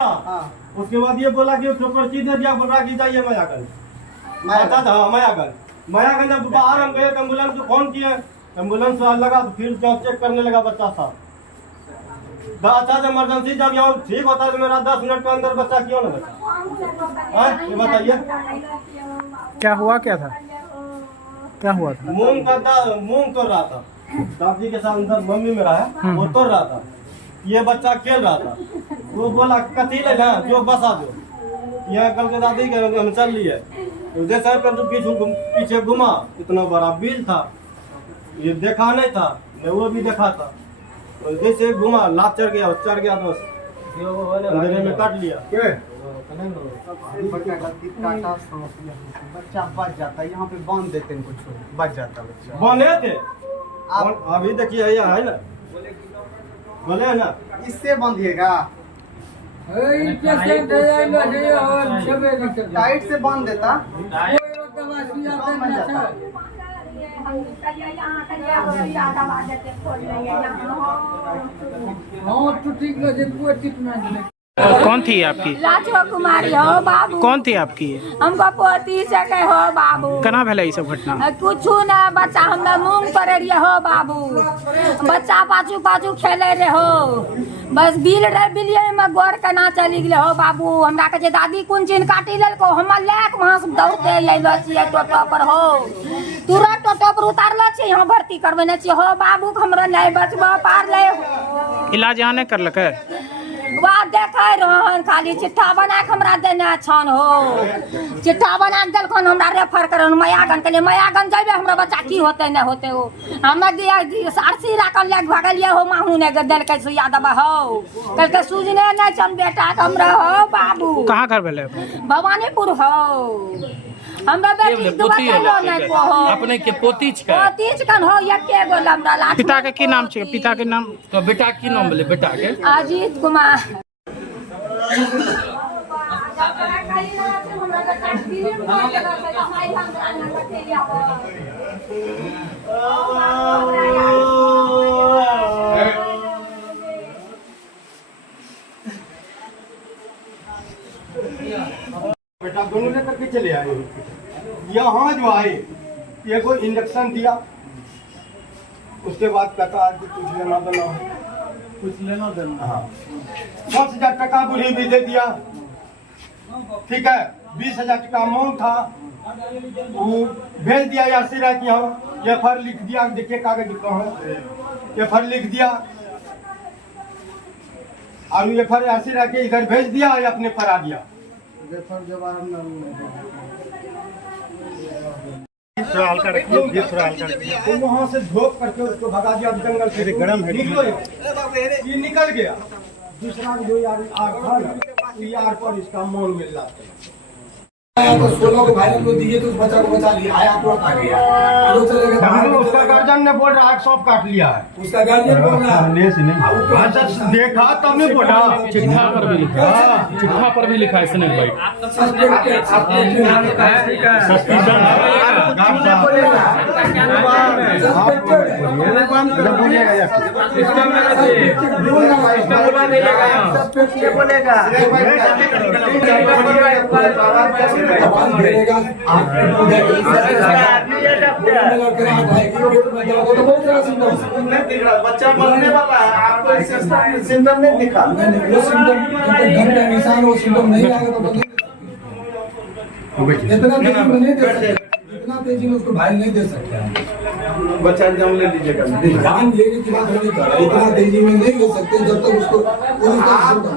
उसके बाद ये बोला कि उसको पर्ची दे दिया, बोल रहा कि जाइए मायागंज। मायागंज जब बाहर हम गए एम्बुलेंस को फोन किए, एम्बुलेंस लगा तो फिर जब चेक करने लगा बच्चा साहब। अच्छा से इमरजेंसी जब यहाँ ठीक होता है तो मेरा 10 मिनट के अंदर बच्चा क्यों ना बचा? ये बताइए क्या हुआ, क्या था, क्या हुआ था? मूंग तोड़ रहा था, दादी के साथ अंदर मम्मी मेरा है, वो तोड़ रहा था। ये बच्चा खेल रहा था, वो बोला कथी ले ना जो बसा दो। यहाँ कल के दादी के हम चल लिए, जैसे पीछे घुमा, इतना बड़ा बिल था, ये देखा नहीं था, वो भी देखा था। जैसे घुमा लात चढ़ गया तो अंधेरे में काट लिया। बच्चा बच जाता है, यहाँ पे बांध देते हैं, कुछ बच जाता है बच्चा। बांधे थे अभी देखिए यहाँ है ना, बोले ना इससे बांधिएगा, टाइट से बांध देता। कौन थी आपकी? राजो कुमारी हो बाबू। कौन थी आपकी? हमको पोती सके हो बाबू। कना भेला ई सब घटना? कुछ ना, बच्चा हमरा मूंग पड़े रहे हो बाबू, बच्चा पाछू पाछू खेले रहे हो, बस बिलियन में गोर केना चली गए हो बाबू। हमरा के दादी कुन चीन काटी लेल को, हम लेक वहां से दौड़ते अइलो छिए टोटो पर हो, तुरंत टोटो पर उतारलो छी, यहाँ भर्ती करबेने छी हो बाबू। हमरा नहीं बचबा पार ले, इलाज यहाँ नहीं करलकै? बात देखे रहन, खाली चिट्ठा बना के हमरा देने छन हो, चिट्ठा बना के देलखन हमरा रेफर करन मायागंज के लिए। मायागंज जेबे हमरा बच्चा की होते नहीं होते हो, हमरा दिया आरसी राखल ले भगलिए हो, माहू ने देलकै सुइया दवा हो, कल के सूजने नहीं छन बेटा हमरा हो बाबू। कहाँ घर भेले? भवानीपुर हो, हमरा बेटी दुबा नहीं को हो, अपने के पोती छ कन हो, एके गो हमरा लाठ। पिता के की नाम छै? पिता के नाम? तो बेटा की नाम बोले? बेटा के अजीत कुमार। बेटा दोनों लेकर के चले आए। यहाँ जो आए ये कोई इंजेक्शन दिया, उसके बाद कहता कि कुछ लेना देना, कुछ लेना देना। हाँ 10,000 टका बुढ़ी भी दे दिया, ठीक है। 20,000 टका अमाउंट था, वो भेज दिया यासिरा की। हम एफआईआर लिख दिया, देखिए कागज कहाँ है, एफआईआर लिख दिया और एफआईआर यासिरा के इधर भेज दिया, अपने पर आ दिया। वहाँ से धोप करके उसको भगा दिया जंगल से, गरम है ये निकल गया। दूसरा जो यार आर था ना, यार पर इसका मौन मिल रहा था। तो 16 को भाई को दिए तो उस बच्चा को बचा लिया, आया तुरंत आ गया, तो चलेगा बाहर। उसका गार्जियन ने बोल रहा है सब काट लिया है, उसका गार्जियन बोल रहा है देखा तब नहीं बोला। चिट्ठा पर भी लिखा है, चिट्ठा पर भी लिखा है स्नेक भाई बच्चा मरने वाला है, आपको सिम्टम नहीं दिखा? निशान वो सिम्टम नहीं आएगा तो इतना तेजी में नहीं दे सकते, इतना तेजी में उसको भाई नहीं दे सकते। बच्चा जम ले लीजिएगा, जान लेने की बात नहीं कर रहा, इतना तेजी में नहीं दे सकते जब तक उसको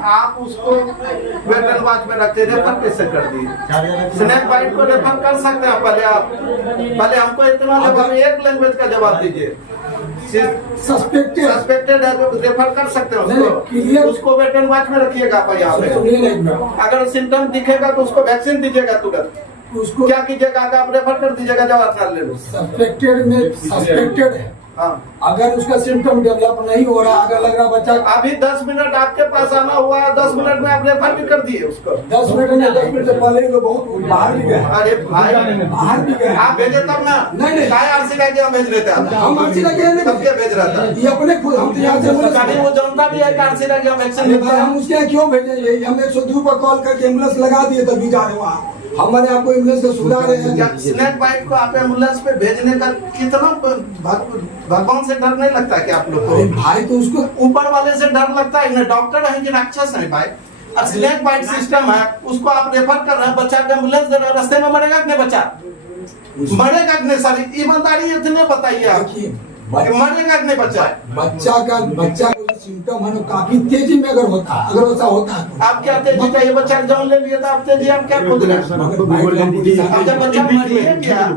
आप उसको वेटल वॉच में रखते, रेफर कैसे कर दिए? स्नेक बाइट को रेफर कर सकते हैं पहले हमको इतना लेवल एक लैंग्वेज का जवाब दीजिए। सस्पेक्टेड है तो रेफर कर सकते हैं उसको वेटल वॉच में रखिएगा। अगर सिम्टम दिखेगा तो उसको वैक्सीन दीजिएगा तुरंत। उसको क्या कीजिएगा? आप रेफर कर दीजिएगा जवाहरलाल नेहरू। सस्पेक्टेड है, हाँ। अगर उसका सिम्टम डेवलप नहीं हो रहा, अगर लग रहा बच्चा अभी 10 मिनट आपके पास आना हुआ है, 10 मिनट में आप रेफर भी कर दिए उसको। 10 मिनट में 10 मिनट से पहले तो बहुत बाहर भी गए, अरे भाई बाहर भी गए। आप भेजे तब ना? नहीं। काय आरसी का क्या भेज रहे थे आप? हम आरसी लगे नहीं, तब क्या भेज रहा था? ये अपने खुद हम तो यहाँ से बोले कभी वो जानता भी है कि आरसी का क्या वैक्सीन अरे लेते भाई हैं? हम उसके यहाँ क्यों भेजेंगे? हम 102 पर कॉल करके एम्बुलेंस लगा दिए तभी जा रहे वहाँ। हमारे आपको एम्बुलेंस से सुधा रहे क्या हैं। स्नेक बाइट को आप एम्बुलेंस पे भेजने का कितना भगवान से डर नहीं लगता कि आप लोग अरे को? भाई तो उसको ऊपर वाले से डर लगता है ना? डॉक्टर है कि राक्षस है भाई? और स्नेक बाइट सिस्टम है, उसको आप रेफर कर रहे हैं, बच्चा को एम्बुलेंस दे रहे हैं, रास्ते में मरेगा कि नहीं बच्चा? मरेगा कि नहीं? सारी ईमानदारी इतने बताइए आप, देखिए मरेगा कि नहीं बच्चा? बच्चा का सिम्टम है ना काफी तेजी में अगर होता है, अगर वैसा होता है आप क्या तेजी का ये बच्चा जान ले लिया था? आप तेजी आप क्या खोज रहे हैं? अब जब बच्चा मर गया क्या?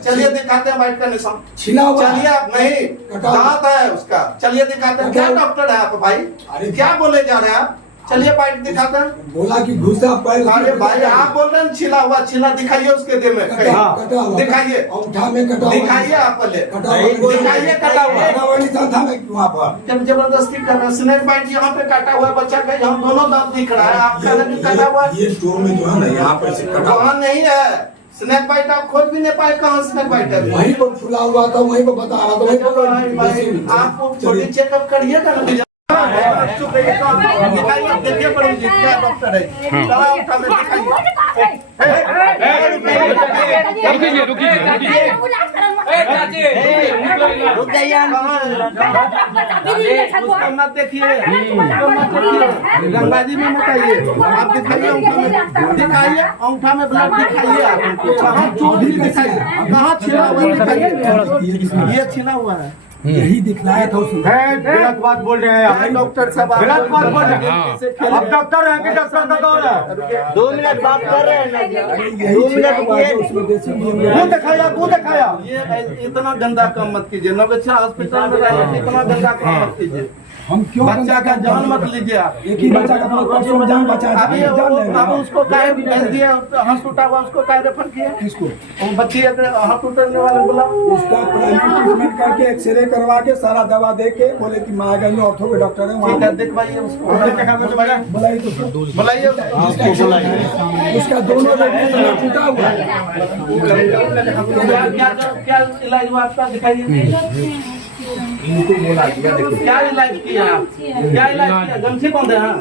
चलिए दिखाते हैं बाइट का निशान। छिला हुआ चलिए आप नहीं, दांत है उसका, चलिए दिखाते हैं। क्या डॉक्टर है आप भाई? अरे क्या बोले जा रहे हैं आप? चलिए बाइट दिखाते हैं। बोला कि घुसा पैर। अरे भाई आप बोल रहे हैं छिला हुआ, छिला दिखाइए उसके देह में, कटा हुआ दिखाइए, अंगूठा में कटा हुआ दिखाइए आप पहले, कटा हुआ दिखाइए कटा हुआ। कटा हुआ निशान था मैं वहाँ पर। जब जबरदस्ती कर रहे हैं, स्नेक बाइट यहाँ पे काटा हुआ है बच्चा का, यहाँ दोनों दांत दिख रहा है, आप कह रहे हैं कि कटा हुआ है? ये स्टोर में जो है ना यहाँ पर से कटा हुआ वहाँ नहीं है स्नेक बाइट, आप खोज भी नहीं पाए कहाँ स्नेक बाइट है। वहीं पर फुला हुआ था, वहीं पर बता रहा था, वहीं पर आप थोड़ी चेकअप करिएगा ना। दिखाइए, देखिए पड़ोसी जी क्या डॉक्टर है, दवा उठा में दिखाइए। रुकिए रुक जाइए, उसको मत देखिए, गंगाजी में मत आइए, आप दिखाइए अंगूठा में, दिखाइए अंगूठा में ब्लड दिखाइए, आप कहाँ चोट दिखाइए, कहाँ छिला हुआ दिखाइए, ये छिला हुआ है, यही दिखलाया था उसने। गलत बात बोल रहे हैं आप। डॉक्टर साहब गलत बात बोल रहे हैं। आप डॉक्टर हैं कि डॉक्टर का कौन है? 2 मिनट बात कर रहे हैं। यही मुँह दिखाया, मुँह दिखाया। ये इतना गंदा काम मत कीजिए, नवगछिया हॉस्पिटल में रहकर इतना गंदा काम मत कीजिए। हम क्यों बच्चा का जान मत लीजिए आप। एक ही बच्चा का परसों में जान बचा अभी अब उसको काहे भेज दिया, हाथ टूटा हुआ उसको काहे रेफर किया? किसको? वो बच्ची हाथ टूटने वाले बोला उसका प्राइमरी ट्रीटमेंट करके एक्सरे करवा के सारा दवा दे के बोले कि महागंज में ऑर्थो के डॉक्टर है ठीक वहाँ है, दिखवाइए उसको, बुलाई तो बुलाइए उसका दोनों लेग टूटा हुआ है। क्या इलाज हुआ आपका? दिखाइए क्या इलाज किया, क्या इलाज किया? गमछी बांधे हैं?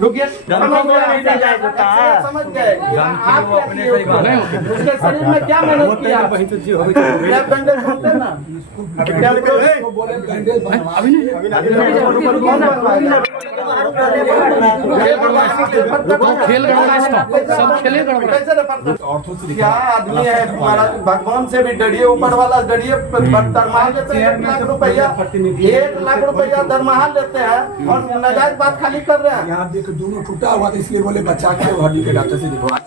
रुकिए, समझ गए आप उसके शरीर में क्या मेहनत किया? क्या बैंडेज होते ना, क्या खेल गड़बड़ा सब खेले गड़बड़ा। क्या आदमी है हमारा? भगवान से भी डरिए, ऊपर वाला डरिए। दरमाहा लेते हैं 1 लाख रुपया, 1 लाख रुपया दरमाहा लेते हैं और नाजायज बात खाली कर रहे हैं। यहाँ देखो दोनों टूटा हुआ था, इसलिए बोले बच्चा के हड्डी के डॉक्टर से दिखवा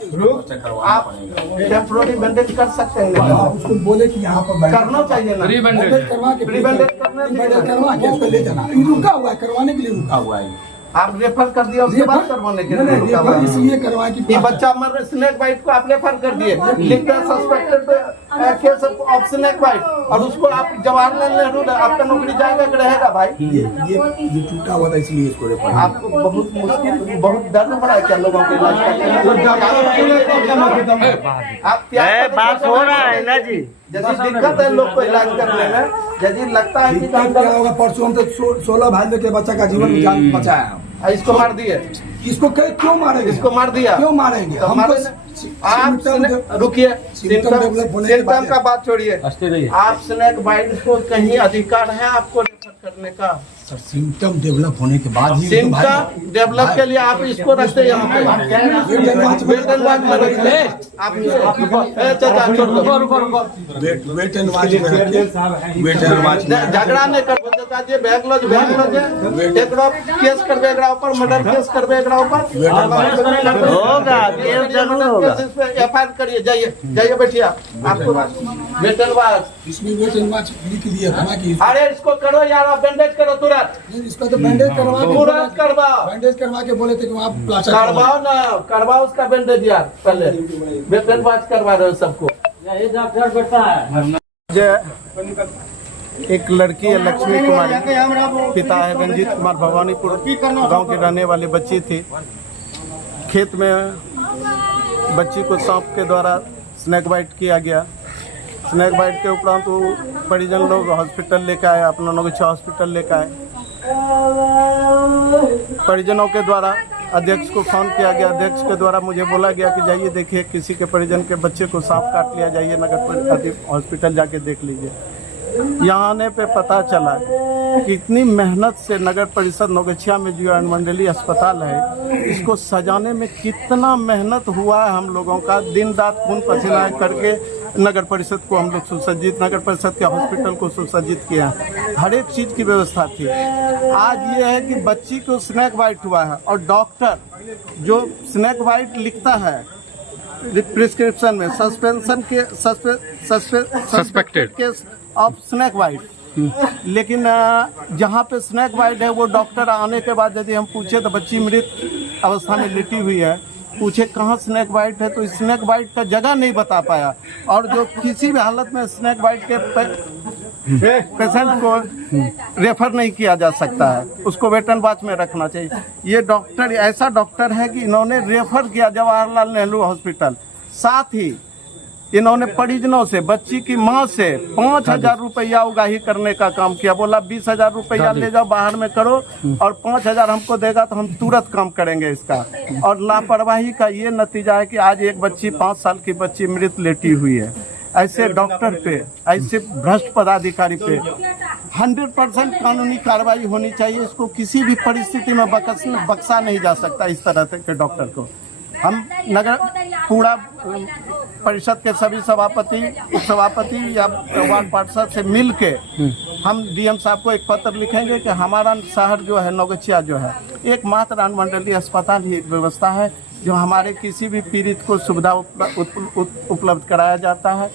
आप टेम्पोररी बैंडेज कर सकते हैं, उसको बोले कि यहाँ पर करना चाहिए ना। प्री बैंडेज करवा के प्री बैंडेज करना बैंडेज करवा के उसको ले जाना। ये रुका हुआ है, करवाने के लिए रुका हुआ है। आप रेफर कर दिया, उसके बाद करवाने के लिए रुका हुआ है। इसलिए करवा कि ये बच्चा मर स्नेक बाइट को आप रेफर कर दिए, लिखते हैं suspected case of snake bite, और उसको आप जवाहरलाल नेहरू, आपका नौकरी जाएगा कि रहेगा भाई? ये टूटा हुआ था इसलिए इसको रेफर। आपको बहुत मुश्किल, बहुत दर्द पड़ा है क्या लोगों के इलाज करने में? आप बात हो रहा है ना जी, जैसे दिक्कत है लोग को इलाज करने में, यदि लगता है कि दिक्कत क्या होगा? परसों हम तो 16 भाई लेके बच्चा का जीवन जान बचाया है। इसको मार दिए, इसको क्यों मारेंगे? इसको मार दिया, क्यों मारेंगे? तो हमको आप रुकिए, सिम्टम का बात छोड़िए, आप स्नेक बाइट को कहीं अधिकार है आपको रेफर करने का? सिम्टम डेवलप होने के बाद ही सिम्टम डेवलप के लिए आप इसको रखते हैं यहाँ पे, वेट एंड वॉच में रखते हैं आप। चाचा छोड़ दो, वेट एंड वॉच में रखिए, वेट एंड वॉच में झगड़ा नहीं कर चाचा, बैग लो एकरा केस करबे, एकरा ऊपर मर्डर केस करबे, एकरा ऊपर होगा, एफआईआर करिए, जाइए बैठिए आपको वेट एंड वॉच। इसमें वेट एंड वॉच लिख दिया था ना कि अरे इसको करो यार, बैंडेज करो तुरंत, इसका तो बैंडेज करवा के तुरंत करवाओ, बैंडेज करवा के बोले थे कि वहाँ प्लास्टर करवाओ ना, करवाओ उसका बैंडेज यार, पहले वेट एंड वॉच करवा रहे हो सबको। एक लड़की है लक्ष्मी कुमारी, पिता है रंजीत कुमार, भवानीपुर गांव के रहने वाली बच्ची थी। खेत में बच्ची को सांप के द्वारा स्नेक बाइट किया गया। स्नेक बाइट के उपरांत वो परिजन लोग हॉस्पिटल लेकर आए, अपना नगीचा हॉस्पिटल लेकर आए। परिजनों के द्वारा अध्यक्ष को फोन किया गया। अध्यक्ष के द्वारा मुझे बोला गया कि जाइए देखिए, किसी के परिजन के बच्चे को सांप काट लिया, जाइए नगर हॉस्पिटल जाके देख लीजिए। यहाँ आने पे पता चला कि इतनी मेहनत से नगर परिषद नौगछिया में जो अनुमंडलीय अस्पताल है, इसको सजाने में कितना मेहनत हुआ है हम लोगों का। दिन रात खून पसीना करके नगर परिषद को हम लोग सुसज्जित, नगर परिषद के हॉस्पिटल को सुसज्जित किया। हर एक चीज़ की व्यवस्था थी। आज ये है कि बच्ची को स्नेक बाइट हुआ है और डॉक्टर जो स्नेक बाइट लिखता है प्रिस्क्रिप्शन में सस्पेंशन के suspected case of snake bite, लेकिन जहाँ पे स्नेक बाइट है वो डॉक्टर आने के बाद यदि हम पूछे तो बच्ची मृत अवस्था में लेटी हुई है, पूछे कहाँ स्नेक बाइट है तो स्नेक बाइट का जगह नहीं बता पाया। और जो किसी भी हालत में स्नेक बाइट के पेशेंट को रेफर नहीं किया जा सकता है, उसको वेटन वॉच में रखना चाहिए। ये डॉक्टर ऐसा डॉक्टर है कि इन्होंने रेफर किया जवाहरलाल नेहरू हॉस्पिटल। साथ ही इन्होंने परिजनों से, बच्ची की मां से 5,000 रुपया उगाही करने का काम किया। बोला 20,000 रुपया ले जाओ बाहर में करो और 5,000 हमको देगा तो हम तुरंत काम करेंगे इसका। और लापरवाही का ये नतीजा है कि आज एक बच्ची 5 साल की बच्ची मृत लेटी हुई है। ऐसे डॉक्टर पे, ऐसे भ्रष्ट पदाधिकारी पे 100% कानूनी कार्रवाई होनी चाहिए। इसको किसी भी परिस्थिति में बख्शा नहीं जा सकता इस तरह के डॉक्टर को। हम नगर पूरा परिषद के सभी सभापति, उपसभापति या वार्ड पार्षद से मिल के हम डीएम साहब को एक पत्र लिखेंगे कि हमारा शहर जो है नौगछिया जो है एकमात्र अनुमंडलीय अस्पताल ही एक व्यवस्था है जो हमारे किसी भी पीड़ित को सुविधा उपलब्ध कराया जाता है।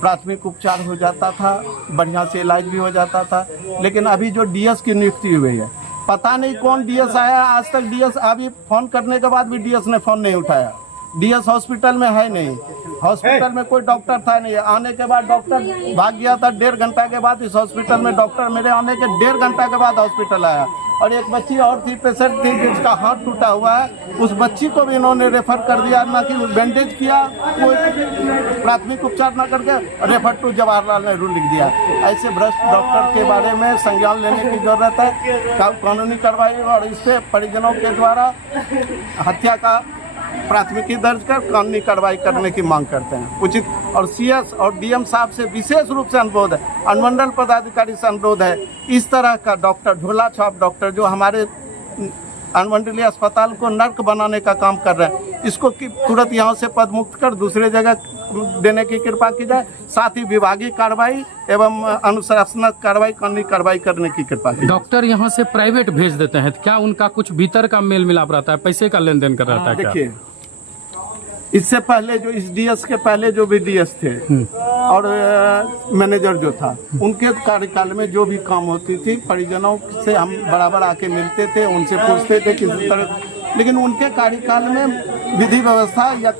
प्राथमिक उपचार हो जाता था, बढ़िया से इलाज भी हो जाता था। लेकिन अभी जो डीएस की नियुक्ति हुई है, पता नहीं कौन डीएस आया, आज तक डीएस, अभी फोन करने के बाद भी डीएस ने फोन नहीं उठाया। डीएस हॉस्पिटल में है नहीं, हॉस्पिटल में कोई डॉक्टर था नहीं। आने के बाद डॉक्टर भाग गया था। 1.5 घंटा के बाद इस हॉस्पिटल में डॉक्टर, मेरे आने के 1.5 घंटा के बाद हॉस्पिटल आया। और एक बच्ची और थी, पेशेंट थी जिसका हाथ टूटा हुआ है, उस बच्ची को भी इन्होंने रेफर कर दिया, ना कि बैंडेज किया, कोई प्राथमिक उपचार ना करके रेफर टू जवाहरलाल नेहरू लिख दिया। ऐसे भ्रष्ट डॉक्टर के बारे में संज्ञान लेने की जरूरत है, कानूनी कार्रवाई, और इस पे परिजनों के द्वारा हत्या का प्राथमिकी दर्ज कर कानूनी कार्रवाई करने की मांग करते हैं उचित। और सीएस और डीएम साहब से विशेष रूप से अनुरोध है, अनुमंडल पदाधिकारी से अनुरोध है, इस तरह का डॉक्टर, ढोला छाप डॉक्टर जो हमारे अनुमंडलीय अस्पताल को नर्क बनाने का काम कर रहे हैं, इसको तुरंत यहाँ से पद मुक्त कर दूसरे जगह देने की कृपा की जाए। साथ ही विभागीय कार्रवाई एवं अनुशासनात्मक कार्रवाई, कानूनी कार्रवाई करने की कृपा की। डॉक्टर यहाँ से प्राइवेट भेज देते हैं, क्या उनका कुछ भीतर का मेल मिलाप रहता है, पैसे का लेन देन कर रहता है? देखिए, इससे पहले जो इस डीएस के पहले जो भी डीएस थे और मैनेजर जो था, उनके कार्यकाल में जो भी काम होती थी परिजनों से हम बराबर आके मिलते थे, उनसे पूछते थे किसी तरह। लेकिन उनके कार्यकाल में विधि व्यवस्था या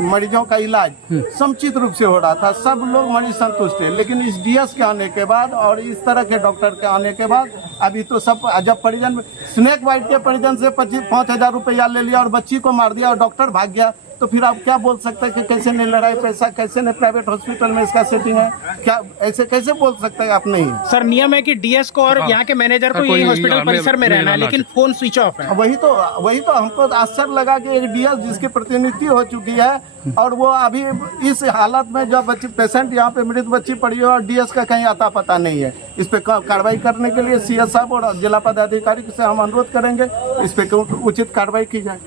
मरीजों का इलाज समुचित रूप से हो रहा था, सब लोग मरीज संतुष्ट थे। लेकिन इस डीएस के आने के बाद और इस तरह के डॉक्टर के आने के बाद अभी तो सब, जब परिजन स्नेक बाइट के परिजन से 5,000 रुपया ले लिया और बच्ची को मार दिया और डॉक्टर भाग गया, तो फिर आप क्या बोल सकते हैं कि कैसे नहीं लड़ाई पैसा, कैसे नहीं प्राइवेट हॉस्पिटल में इसका सेटिंग है? क्या ऐसे कैसे बोल सकते हैं आप? नहीं सर, नियम है कि डीएस को और यहाँ के मैनेजर को यही हॉस्पिटल परिसर में रहना है, लेकिन फोन स्विच ऑफ है। वही तो हमको आश्चर्य लगा कि एक डीएस जिसकी प्रतिनिधि हो चुकी है और वो अभी इस हालत में जब बच्ची पेशेंट यहाँ पे मृत बच्ची पड़ी है और डीएस का कहीं आता पता नहीं है। इस पे कार्रवाई करने के लिए सीएस साहब और जिला पदाधिकारी से हम अनुरोध करेंगे, इस पे उचित कार्रवाई की जाए।